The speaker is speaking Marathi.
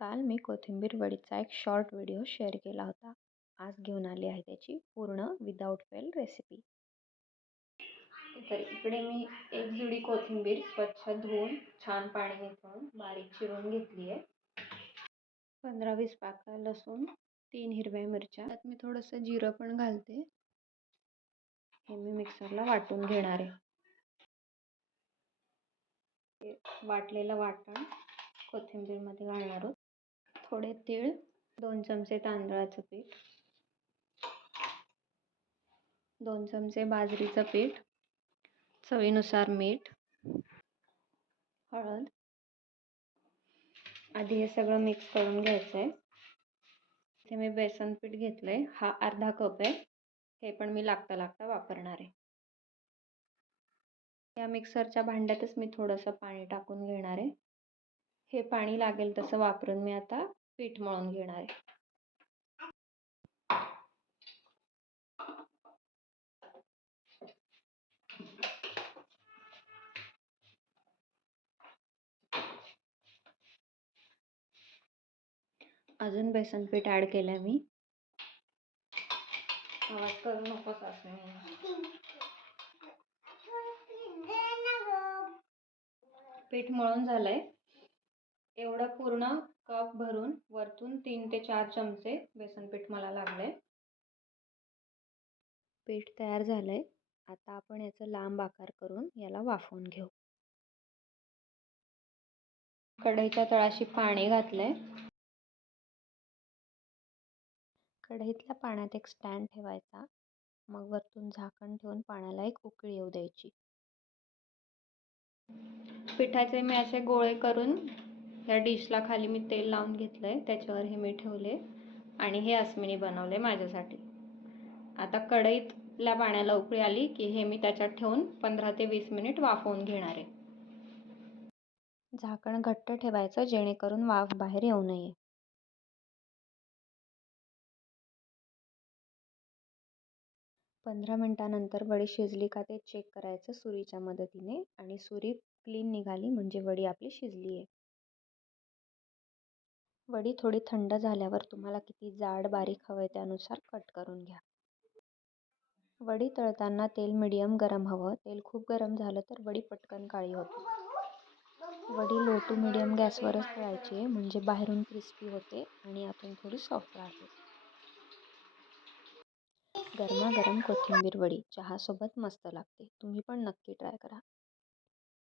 काल मी कोथिंबीर वडीचा एक शॉर्ट व्हिडिओ शेअर केला होता. आज घेऊन आली आहे त्याची पूर्ण विदाऊट फेल रेसिपी. तर इकडे मी एक जुडी कोथिंबीर स्वच्छ धुवून छान पाणी निथळून बारीक चिरून घेतली आहे. 15-20 पाकळ्या लसूण, 3 हिरव्या मिरच्या, त्यात मी थोडंसं जिरं पण घालते. हे मी मिक्सरला वाटून घेणार आहे. वाटलेलं वाटण कोथिंबीरमध्ये घालणार आहोत. थोडे तीळ, 2 चमचे तांदळाचं पीठ, 2 चमचे बाजरीचं पीठ, चवीनुसार मीठ, हळद. आधी हे सगळं मिक्स करून घ्यायचं आहे. इथे मी बेसन पीठ घेतलं आहे, हा अर्धा कप आहे. हे पण मी लागता वापरणार आहे. या मिक्सरच्या भांड्यातच मी थोडंसं पाणी टाकून घेणार आहे. हे पाणी लागेल तसं वापरून मी आता पीठ मळून घेणार आहे. अजून बेसन पीठ ॲड केलं मी. आवाज करू नकोस असं पीठ मळून झालंय. एवढं पूर्ण कप भरून वरतून 3 ते 4 चमचे बेसन पीठ मला लागलंय. पीठ तयार झालंय. आता आपण याचा लांब आकार करून याला वाफवून घेऊ. कढईच्या तळाशी पाणी घातलंय. कढईतल्या पाण्यात एक स्टँड ठेवायचा. मग वरतून झाकण ठेवून पाण्याला एक उकळी येऊ द्यायची. पिठाचे मी असे गोळे करून या डिशला खाली मी तेल लावून घेतलंय. त्याच्यावर हे मी ठेवले आणि हे अस्मिनी बनवले माझ्यासाठी. आता कढईतल्या पाण्याला उकळी आली की हे मी त्याच्यात ठेवून 15 ते 20 मिनिट वाफवून घेणार आहे. झाकण घट्ट ठेवायचं जेणेकरून वाफ बाहेर येऊ नये. पंधरा मिनिटानंतर वडी शिजली का ते चेक करायचं सुरीच्या मदतीने आणि सुरी क्लीन निघाली म्हणजे वडी आपली शिजली आहे. वडी थोडी थंड झाल्यावर तुम्हाला किती जाड बारीक हवं त्यानुसार कट करून घ्या. वडी तळताना तेल मीडियम गरम हवं. तेल खूप गरम झालं तर वडी पटकन काळी होते. वडी लो टू मीडियम गॅसवरच तळायची आहे म्हणजे बाहेरून क्रिस्पी होते आणि आतून थोडी सॉफ्ट राहते. गरमागरम कोथिंबीर वडी चहासोबत मस्त लागते. तुम्ही पण नक्की ट्राय करा.